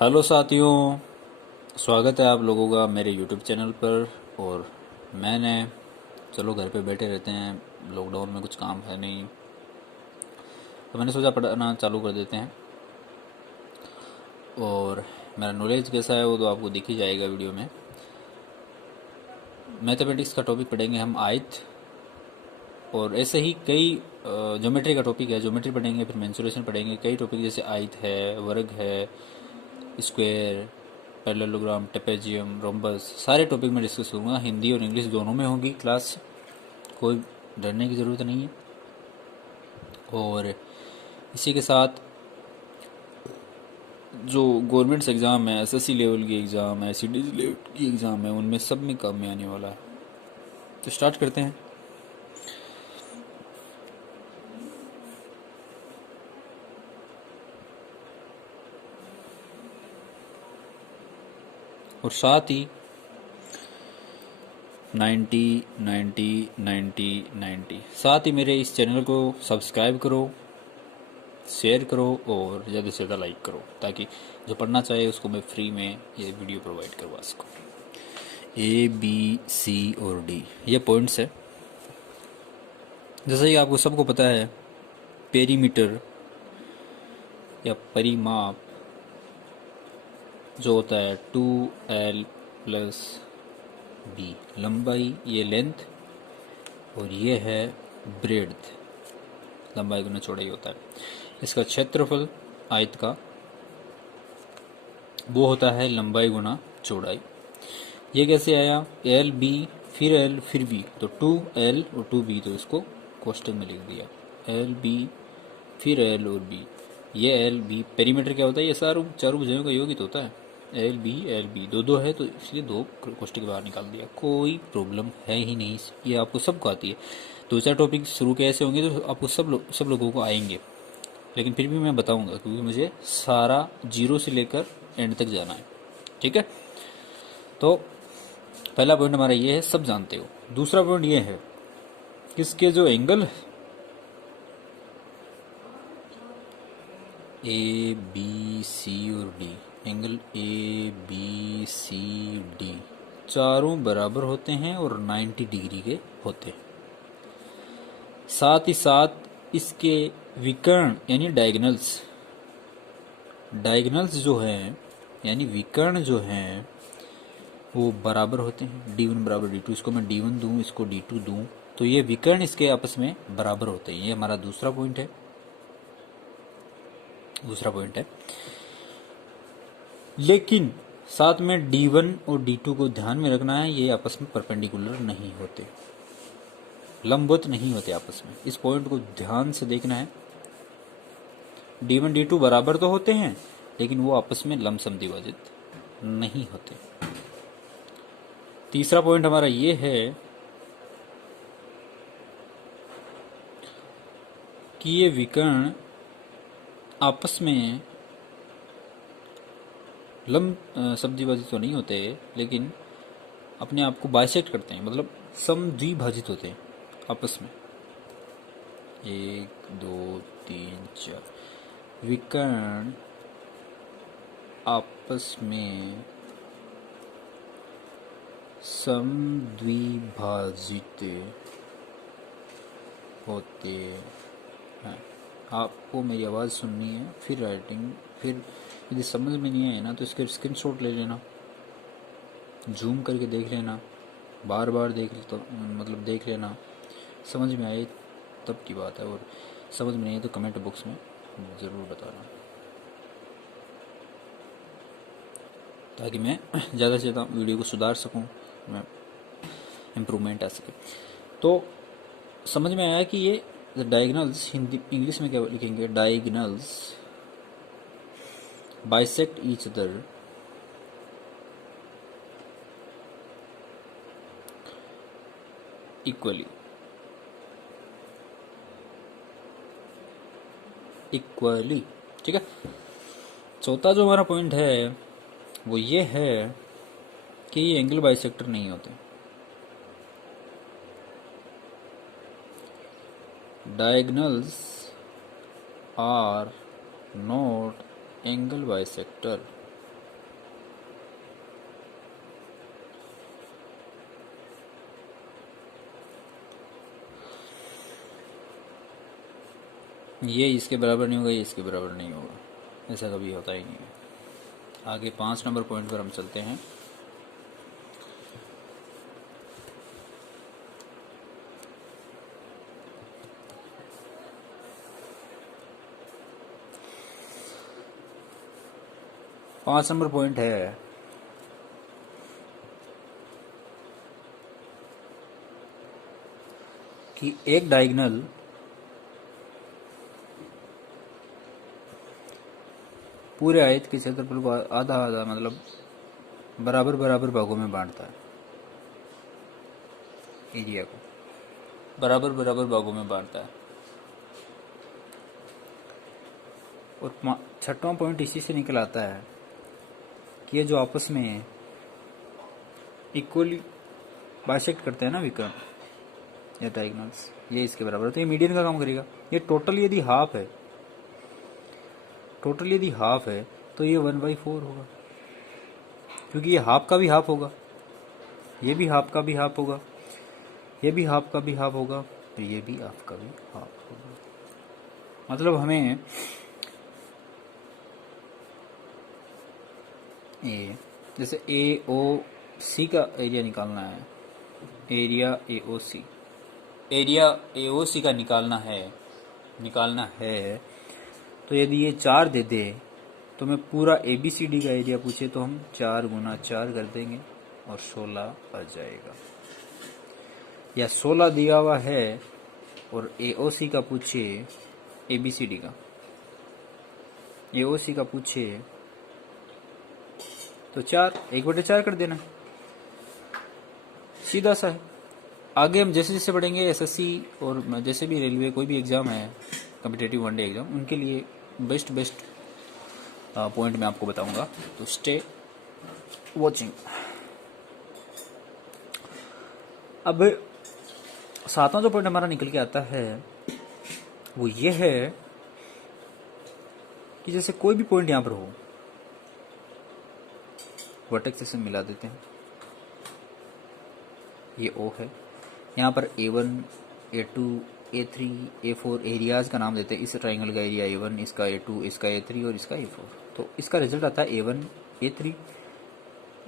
Hello साथियों, स्वागत है आप लोगों का मेरे यूट्यूब चैनल पर। और मैंने चलो घर पे बैठे रहते हैं, लॉकडाउन में कुछ काम है नहीं, तो मैंने सोचा पढ़ना चालू कर देते हैं। और मेरा नॉलेज कैसा है वो तो आपको दिख ही जाएगा वीडियो में। मैथमेटिक्स का टॉपिक पढ़ेंगे हम, आयत, और ऐसे ही कई ज्योमेट्री का टॉपिक है, ज्योमेट्री पढ़ेंगे, फिर मेंसुरेशन पढ़ेंगे। कई टॉपिक जैसे आयत है, वर्ग है, स्क्वायर, पैरेललोग्राम, ट्रेपेजियम, रोम्बस, सारे टॉपिक में डिस्कस करूँगा। हिंदी और इंग्लिश दोनों में होगी क्लास, कोई डरने की ज़रूरत नहीं है। और इसी के साथ जो गवर्नमेंट्स एग्ज़ाम है, एसएससी लेवल की एग्ज़ाम है, सीटीसी लेवल की एग्ज़ाम है, उनमें सब में काम में आने वाला है। तो स्टार्ट करते हैं। और साथ ही 90 90 90 90 साथ ही मेरे इस चैनल को सब्सक्राइब करो, शेयर करो और ज़्यादा से ज़्यादा लाइक करो, ताकि जो पढ़ना चाहे उसको मैं फ्री में ये वीडियो प्रोवाइड करवा सकूँ। ए बी सी और डी ये पॉइंट्स है। जैसा कि आपको सबको पता है, पेरीमीटर या परिमाप जो होता है 2l प्लस बी, लंबाई ये लेंथ, और ये है ब्रेड्थ, लंबाई गुना चौड़ाई होता है। इसका क्षेत्रफल आयत का वो होता है लंबाई गुना चौड़ाई। ये कैसे आया? एल बी फिर एल फिर बी, तो 2l और 2b, तो इसको क्वेश्चन में लिख दिया एल बी फिर एल और बी। ये एल बी पेरीमीटर क्या होता है? ये चारों भुजाओं का योग ही तो होता है। एल बी दो दो है, तो इसलिए दो क्वेश्चन के बाहर निकाल दिया। कोई प्रॉब्लम है ही नहीं, ये आपको सबको आती है। दो चार टॉपिक शुरू के ऐसे होंगे तो आपको सब लोगों को आएंगे, लेकिन फिर भी मैं बताऊंगा, क्योंकि मुझे सारा जीरो से लेकर एंड तक जाना है। ठीक है, तो पहला पॉइंट हमारा ये है, सब जानते हो। दूसरा पॉइंट ये है, किसके जो एंगल ए बी सी और D, angle A B C D चारों बराबर होते हैं और 90 डिग्री के होते हैं। साथ ही साथ इसके विकर्ण यानी डायगोनल्स, डायगोनल्स जो हैं यानी विकर्ण जो हैं वो बराबर होते हैं। d1 बराबर d2, इसको मैं d1 दूं, इसको d2 दूं, तो ये विकर्ण इसके आपस में बराबर होते हैं। ये हमारा दूसरा पॉइंट है। लेकिन साथ में d1 और d2 को ध्यान में रखना है, ये आपस में परपेंडिकुलर नहीं होते, लंबवत नहीं होते आपस में। इस पॉइंट को ध्यान से देखना है। d1 d2 बराबर तो होते हैं, लेकिन वो आपस में लमसम द्विभाजित नहीं होते। तीसरा पॉइंट हमारा ये है कि ये विकर्ण आपस में समद्विभाजित तो नहीं होते, लेकिन अपने आप को बाइसेक्ट करते हैं, मतलब समद्विभाजित होते हैं आपस में। 1 2 3 4 विकर्ण आपस में समद्विभाजित होते हैं। आपको मेरी आवाज़ सुननी है, फिर राइटिंग, फिर यदि समझ में नहीं आए ना तो इसके स्क्रीनशॉट ले लेना, जूम करके देख लेना, बार बार देख लेना। समझ में आए तब की बात है, और समझ में नहीं आए तो कमेंट बॉक्स में ज़रूर बताना, ताकि मैं ज़्यादा से ज़्यादा वीडियो को सुधार सकूं, मैं इम्प्रूवमेंट आ सके। तो समझ में आया कि ये डायगोनल्स, हिंदी इंग्लिश में क्या लिखेंगे? Diagonals bisect each other equally. ठीक है। चौथा जो हमारा पॉइंट है वो ये है कि ये एंगल बाइसेक्टर नहीं होते। Diagonals are not angle bisector. ये इसके बराबर नहीं होगा, ये इसके बराबर नहीं होगा, ऐसा कभी होता ही नहीं है। आगे 5 नंबर पॉइंट पर हम चलते हैं। पाँच नंबर पॉइंट है कि एक डायगोनल पूरे आयत के क्षेत्रफल को आधा आधा मतलब बराबर बराबर भागों में बांटता है। एरिया को बराबर बराबर भागों में बांटता है। और छठवां पॉइंट इसी से निकल आता है कि ये जो आपस में इक्वली बाइसेक्ट करते हैं ना विकर्ण या डायगोनल्स, ये इसके बराबर है, तो ये मीडियन का काम करेगा। ये टोटल यदि हाफ है, टोटल यदि हाफ है तो ये 1/4 होगा, क्योंकि ये हाफ का भी हाफ होगा, ये भी हाफ का भी हाफ होगा, ये भी हाफ का भी हाफ होगा, तो ये भी हाफ का भी हाफ होगा। मतलब हमें ए जैसे ए ओ सी का एरिया निकालना है, area A O C, area A ओ सी का निकालना है तो यदि ये 4 दे दे तो मैं पूरा ए बी सी डी का एरिया पूछे तो हम 4 गुना 4 कर देंगे और 16 आ जाएगा। या 16 दिया हुआ है और ए ओ सी का पूछे, ए बी सी डी का ए ओ सी का पूछे तो 1/4 कर देना, सीधा सा है। आगे हम जैसे जैसे बढ़ेंगे एसएससी और जैसे भी रेलवे कोई भी एग्जाम है, कॉम्पिटिटिव वनडे एग्जाम, उनके लिए बेस्ट पॉइंट मैं आपको बताऊंगा, तो स्टे वॉचिंग। अब 7वां जो पॉइंट हमारा निकल के आता है वो ये है कि जैसे कोई भी पॉइंट यहां पर हो, वर्टेक्स से मिला देते हैं। ये O है, यहाँ पर A1, A2, A3, A4 areas का नाम देते हैं। इस ट्राइंगल का एरिया A1, इसका A2, इसका A3 और इसका A4। तो इसका रिजल्ट आता है A1, A3,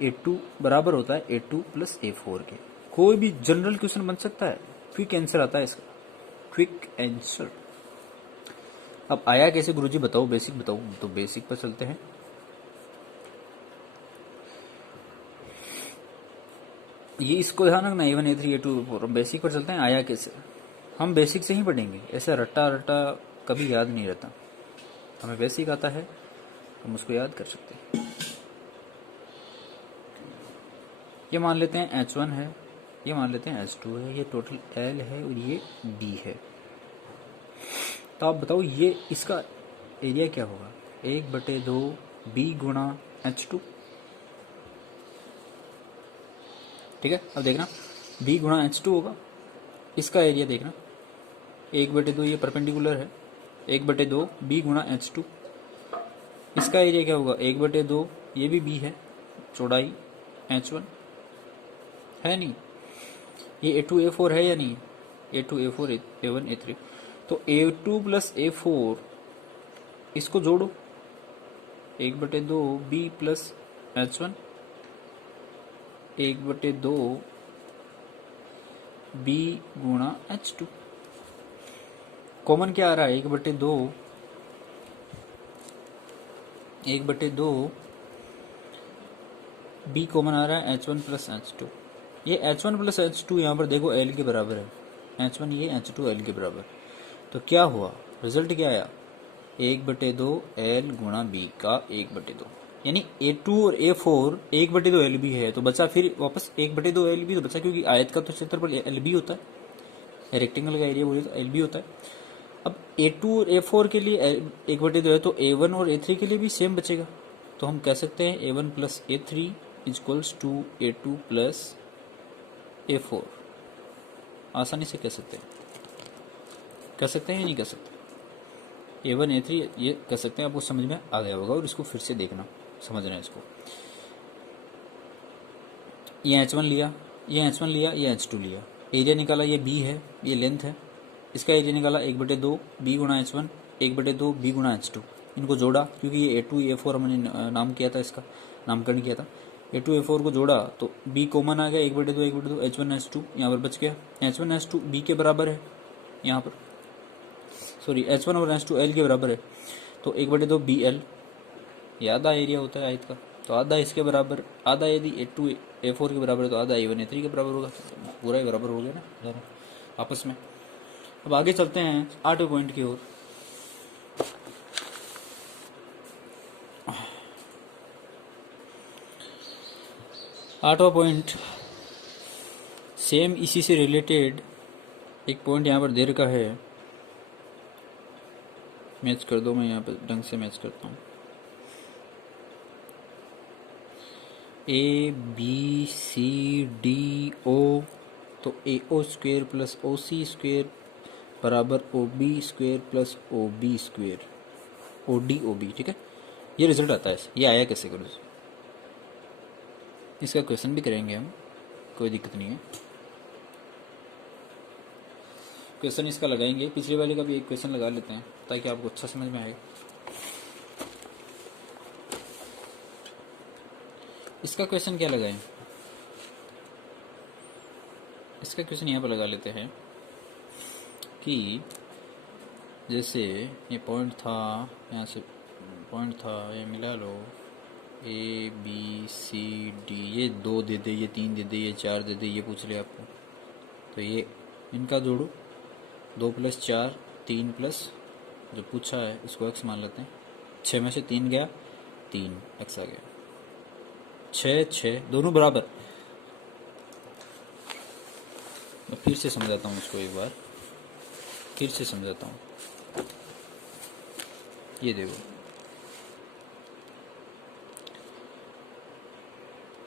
A2 बराबर होता है A2 प्लस A4 के। कोई भी जनरल क्वेश्चन बन सकता है, क्विक आंसर आता है इसका, क्विक आंसर। अब आया कैसे गुरुजी बताओ, बेसिक बताओ, तो बेसिक पर चलते हैं। ये इसको ध्यान रखना, A1, A3, A2, A4। Basic पर चलते हैं। आया कैसे, हम बेसिक से ही पढ़ेंगे, ऐसा रट्टा रट्टा कभी याद नहीं रहता। हमें बेसिक आता है, हम उसको याद कर सकते हैं। ये मान लेते हैं H1 है, ये मान लेते हैं H2 है, ये टोटल L है और ये B है। तो आप बताओ ये इसका एरिया क्या होगा, 1/2 B गुणा H2। ठीक है, अब देखना B गुणा H2 होगा, इसका एरिया देखना 1/2, ये परपेंडिकुलर है, 1/2 B गुणा H2। इसका एरिया क्या होगा 1/2, ये भी B है, चौड़ाई H1 है नहीं, ये A2 A4 है या नहीं, A2 A4 A1 A3। तो A2 प्लस A4 इसको जोड़ो, 1/2 B प्लस H1, 1/2 B गुणा H2। कॉमन क्या आ रहा है, 1/2 B कॉमन आ रहा है, H1 प्लस H2। ये H1 प्लस H2 यहाँ पर देखो L के बराबर है, H1 ये H2 L के बराबर। तो क्या हुआ, रिजल्ट क्या आया, 1/2 L गुणा B का 1/2, यानी A2 और A4 1/2 LB है। तो बचा फिर वापस 1/2 LB तो बचा, क्योंकि आयत का तो क्षेत्रफल LB होता है, रेक्टेंगल का एरिया बोलिए तो LB होता है। अब A2 और A4 के लिए 1/2 है, तो A1 और A3 के लिए भी सेम बचेगा। तो हम कह सकते हैं A1 plus A3 equals to A2 plus A4। आसानी से कह सकते हैं, कह सकते हैं या नहीं कह सकते, A1 A3 ये कह सकते हैं। आपको समझ में आ गया होगा और इसको फिर से देखना, समझना है इसको। ये H1 लिया, ये H1 लिया, ये H2 लिया, एरिया निकाला, ये B है, ये लेंथ है, इसका एरिया निकाला 1/2 बी गुणा H1, 1/2 बी गुणा H2, इनको जोड़ा क्योंकि ये A2 A4 हमने नाम किया था, इसका नामकरण किया था। A2 A4 को जोड़ा तो B कॉमन आ गया, 1/2 H1 H2 यहाँ पर बच गया। H1 H2 B के बराबर है, यहाँ पर सॉरी H1 और H2 L के बराबर है, तो 1/2 BL, ये आधा एरिया होता है आयत का, तो आधा इसके बराबर, आधा यदि A2 A4 के बराबर है तो आधा A1 A3 के बराबर होगा, पूरा ही बराबर हो गया ना दोनों आपस में। अब आगे चलते हैं 8वें पॉइंट की ओर। आठवां पॉइंट सेम इसी से रिलेटेड एक पॉइंट यहाँ पर दे रखा है, मैच कर दो, मैं यहाँ पर ढंग से मैच करता हूँ। ABCDO, तो AO² प्लस OC² बराबर OB² प्लस OB², OD ठीक है, ये रिजल्ट आता है। ये आया कैसे करो, इसका क्वेश्चन भी करेंगे हम, कोई दिक्कत नहीं है, क्वेश्चन इसका लगाएंगे। पिछले वाले का भी एक क्वेश्चन लगा लेते हैं ताकि आपको अच्छा समझ में आए। इसका क्वेश्चन क्या लगाएं, इसका क्वेश्चन यहाँ पर लगा लेते हैं कि जैसे ये पॉइंट था, यहाँ से पॉइंट था, ये मिला लो ABCD, ये 2 दे दे, ये 3 दे दे, ये 4 दे दे, ये पूछ ले आपको, तो ये इनका जोड़ो 2 + 4 3 प्लस जो पूछा है इसको x मान लेते हैं, 6 में से 3 गया, 3 x आ गया, 6 6 दोनों बराबर। मैं फिर से समझाता हूँ इसको, एक बार फिर से समझाता हूँ। ये देखो,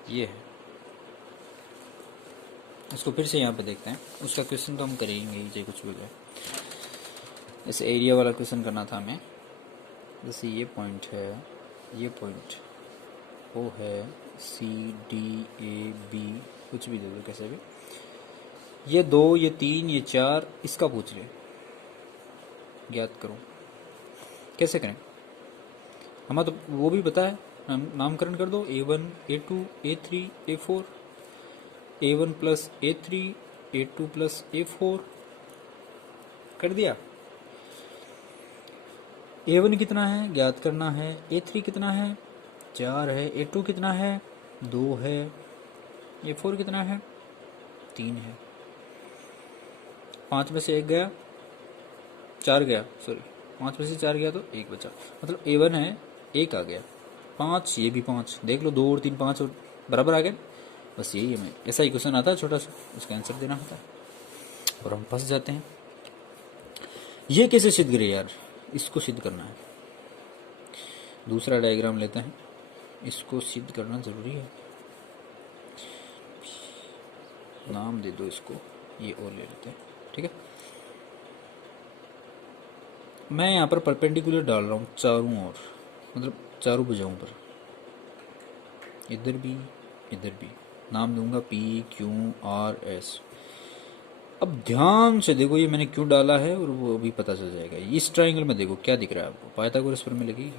ये है, इसको फिर से यहाँ पे देखते हैं। उसका क्वेश्चन तो हम करेंगे ही, चाहे कुछ भी हो। जैसे एरिया वाला क्वेश्चन करना था हमें, जैसे ये पॉइंट है, ये पॉइंट O है, C D A B कुछ भी दे दो, कैसे भी, ये 2 ये 3 ये 4, इसका पूछ ले, ज्ञात करो। कैसे करें, हमें तो वो भी पता है, नामकरण कर दो, A1 A2 A3 A4, A1 plus A3 A2 plus A4 कर दिया। A1 कितना है ज्ञात करना है, A3 कितना है 4 है, A2 कितना है 2 है, A4 कितना है 3 है। 5 में से 1 गया, 4 गया, सॉरी 5 में से 4 गया तो 1 बचा, मतलब A1 है 1 आ गया, 5 ये भी 5, देख लो 2 और 3 5 और बराबर आ गए। बस यही है, मैं ऐसा ही क्वेश्चन आता है छोटा सा, उसका आंसर देना होता है और हम फंस जाते हैं। ये कैसे सिद्ध करे यार, इसको सिद्ध करना है। दूसरा डायग्राम लेते हैं, इसको सिद्ध करना जरूरी है। नाम दे दो इसको, ये और ले लेते हैं, ठीक है। मैं यहाँ पर परपेंडिकुलर डाल रहा हूँ चारों ओर, मतलब चारों भुजाओं पर, इधर भी इधर भी। नाम दूंगा PQRS। अब ध्यान से देखो, ये मैंने क्यों डाला है और वो भी पता चल जाएगा। इस ट्रायंगल में देखो क्या दिख रहा है आपको, पाइथागोरस प्रमेय लगी,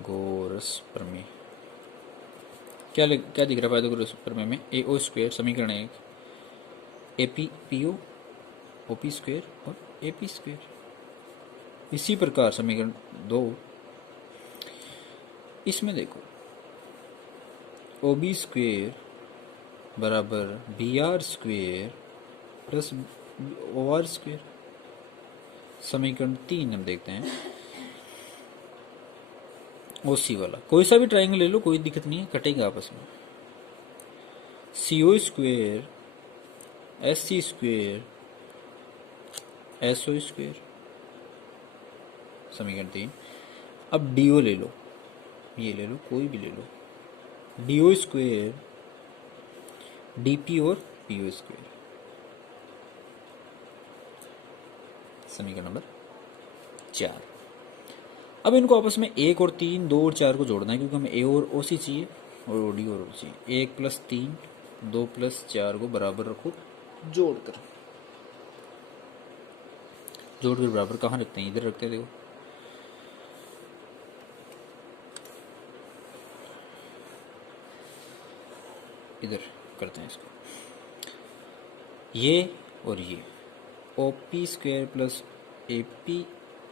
गोरस प्रमेय क्या दिख रहा है पाइथागोरस प्रमेय में, AO² समीकरण 1, APPO OP² और AP²। इसी प्रकार समीकरण 2, इसमें देखो OB² बराबर BR² प्लस OR²। समीकरण 3 हम देखते हैं, OC वाला, कोई सा भी ट्रायंगल ले लो, कोई दिक्कत नहीं है, कटेगा आपस में। CO² SC² SO², समीकरण 3। अब DO ले लो, ये ले लो, कोई भी ले लो, DO² DP और PO², समीकरण नंबर 4। अब इनको आपस में 1 और 3 2 और 4 को जोड़ना है, क्योंकि हमें A और OC चाहिए और OD और OC। 1 + 3 2 + 4 को बराबर रखो जोड़ कर, जोड़ कर बराबर कहाँ रखते हैं, इधर रखते हैं, देखो इधर करते हैं इसको, ये और ये O P square plus A P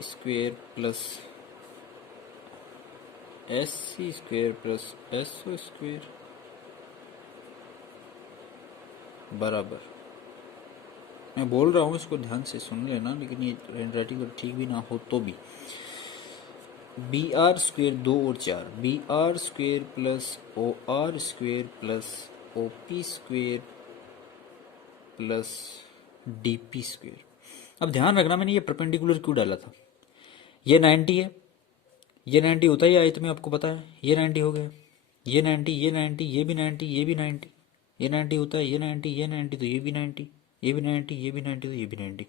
square plus S C square plus S O square बराबर, मैं बोल रहा हूँ इसको ध्यान से सुन लेना, लेकिन ये हैंड राइटिंग अगर ठीक भी ना हो तो भी, बी आर स्क्वेयर 2 और 4, B R square plus O R square plus O P square plus D P square. अब ध्यान रखना मैंने ये परपेंडिकुलर क्यों डाला था, ये 90 है, ये 90 होता ही आयत में, आपको पता है, ये 90 हो गया, ये 90, ये 90, ये भी 90, ये भी 90, ये 90 होता है, ये 90, ये 90, तो ये भी 90, ये भी 90, ये भी 90, तो ये भी 90।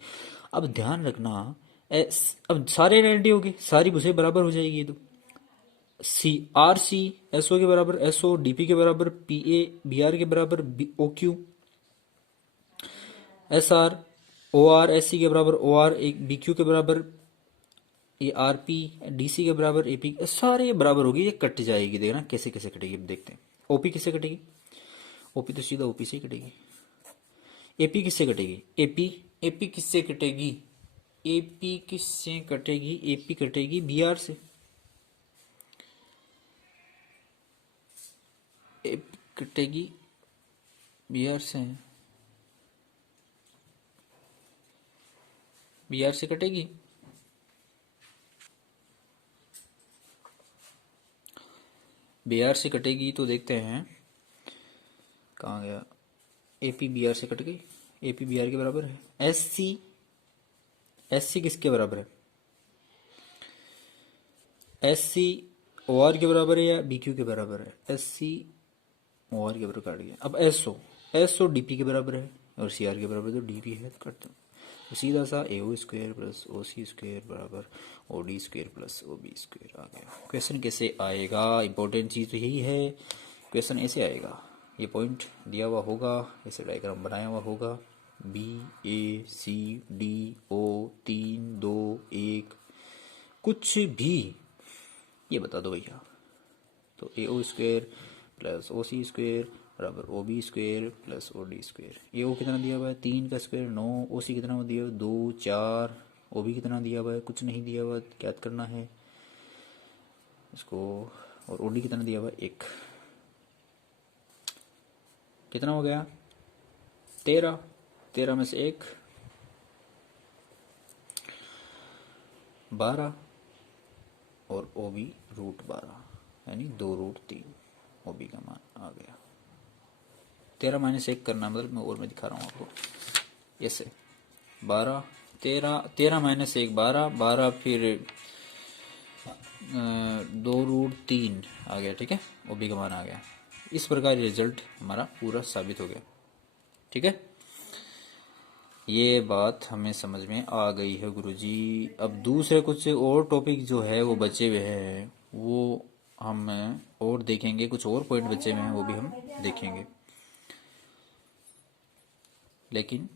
अब ध्यान रखना, अब सारे 90 हो गए, सारी भुसें बराबर हो जाएगी, ये तो C R C S O के बराबर, एस ओ डी पी के बराबर, पी ए बी आर के बराबर, O Q S R O R S C के बराबर, ओ आर बी क्यू के बराबर, ये आर पी डी सी के बराबर, ए पी, सारे ये बराबर होगी, ये कट जाएगी, देखना कैसे कैसे कटेगी, अब देखते हैं। ओपी किससे कटेगी, ओपी तो सीधा ओपी से ही कटेगी। एपी किससे कटेगी, एपी एपी किससे कटेगी, एपी किससे कटेगी, एपी कटेगी बी आर से, एपी कटेगी बी आर से, बी आर से कटेगी, बी आर से कटेगी, तो देखते हैं कहाँ गया, एपी बी आर से कट गई, एपी बी आर के बराबर है, एस सी किसके बराबर है, एस सी ओ आर के बराबर है या बी क्यू के बराबर है, एस सी ओ आर के बराबर काट गया। अब एस ओ डी पी के बराबर है और सी आर के बराबर, तो डी पी है तो काट दो, तो सीधा सा A O square plus O C square बराबर O D square plus O B square आ गया। क्वेश्चन कैसे आएगा, इंपॉर्टेंट चीज़ तो यही है, क्वेश्चन ऐसे आएगा, ये पॉइंट दिया हुआ होगा, ऐसे डायग्राम बनाया हुआ होगा, बी ए सी डी ओ 3 2 1 कुछ भी ये बता दो भैया, तो A O square plus O C square बराबर O B square plus O D square. A O कितना दिया हुआ है 3 का स्क्वायर 9, ओ सी कितना दिया हुआ है 2 4, ओ बी कितना दिया हुआ है कुछ नहीं दिया हुआ, ज्ञात करना है इसको, और ओ डी कितना दिया हुआ है 1, कितना हो गया 13, 13 में से 1 12 और ओ बी √12 यानी 2√3 ओ बी का मान आ गया। 13 - 1 करना, मतलब मैं दिखा रहा हूँ आपको, ऐसे 12 13 13 - 1 12 12 फिर 2√3 आ गया, ठीक है, ओ बी का मान आ गया। इस प्रकार रिजल्ट हमारा पूरा साबित हो गया, ठीक है, ये बात हमें समझ में आ गई है गुरुजी। अब दूसरे कुछ और टॉपिक जो है वो बचे हुए हैं, वो हम और देखेंगे, कुछ और पॉइंट बचे हुए हैं वो भी हम देखेंगे, लेकिन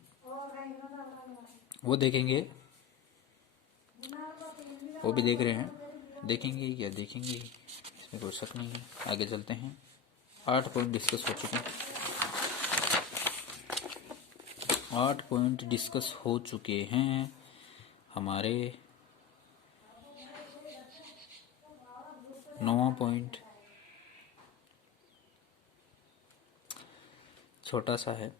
वो देखेंगे, वो भी देख रहे हैं, देखेंगे या देखेंगे इसमें कोई शक नहीं है। आगे चलते हैं, 8 पॉइंट डिस्कस हो चुके हैं, 8 पॉइंट डिस्कस हो चुके हैं हमारे। 9वां पॉइंट छोटा सा है,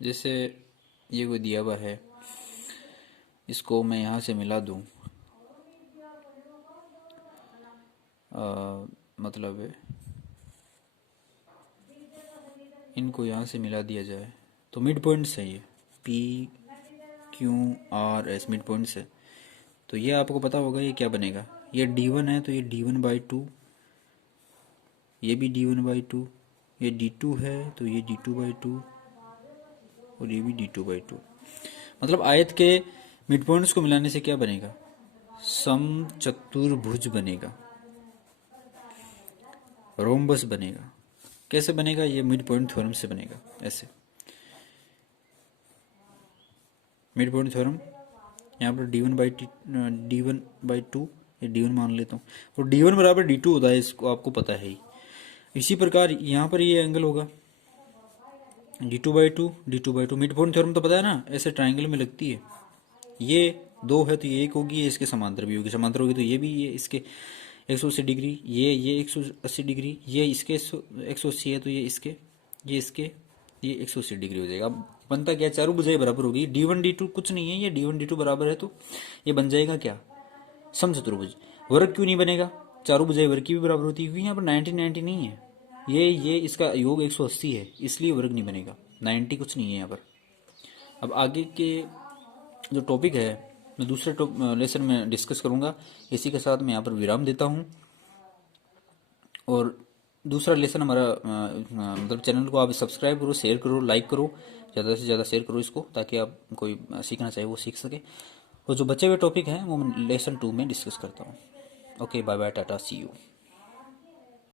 जैसे ये वो दिया हुआ है, इसको मैं यहाँ से मिला दूँ, मतलब इनको यहाँ से मिला दिया जाए तो मिड पॉइंट्स है, ये P Q R S mid points है, तो ये आपको पता होगा ये क्या बनेगा, ये D1 है तो ये D1/2, ये भी D1/2, ये D2 है तो ये D2/2 और ये भी D2/2। मतलब आयत के मिड पॉइंट्स को मिलाने से क्या बनेगा, समचतुर्भुज बनेगा, रोम्बस बनेगा। कैसे बनेगा? ये मिड पॉइंट थ्योरम से बनेगा। ऐसे मिड पॉइंट थ्योरम, यहाँ पर d1/2, ये d1 मान लेता हूँ, और d1 बराबर d2 होता है, इसको आपको पता है ही। इसी प्रकार यहाँ पर ये एंगल होगा d2/2, मिड पॉइंट थ्योरम तो पता है ना, ऐसे ट्राइंगल में लगती है। ये 2 है तो ये 1 होगी, ये इसके समांतर भी होगी, समांतर होगी तो ये भी, ये इसके 180 डिग्री, ये 180 डिग्री, ये इसके 180 है तो ये इसके, ये 180 डिग्री हो जाएगा। अब बनता क्या, चारों भुजाएं बराबर होगी। d1 d2 कुछ नहीं है, ये d1 d2 बराबर है तो ये बन जाएगा क्या, समचतुर्भुज। वर्ग क्यों नहीं बनेगा, चारों भुजाएं वर्ग की भी बराबर होती है, क्योंकि यहाँ पर 90 नहीं है, ये इसका योग 180 है, इसलिए वर्ग नहीं बनेगा। 90 कुछ नहीं है यहाँ पर। अब आगे के जो टॉपिक है मैं दूसरे लेसन में डिस्कस करूँगा। इसी के साथ मैं यहाँ पर विराम देता हूँ। और दूसरा लेसन हमारा मतलब चैनल को आप सब्सक्राइब करो, शेयर करो, लाइक करो, ज़्यादा से ज़्यादा शेयर करो इसको, ताकि आप कोई सीखना चाहे वो सीख सके। और जो बचे हुए टॉपिक हैं वो मैं लेसन 2 में डिस्कस करता हूँ। Okay, bye bye, tata, see you.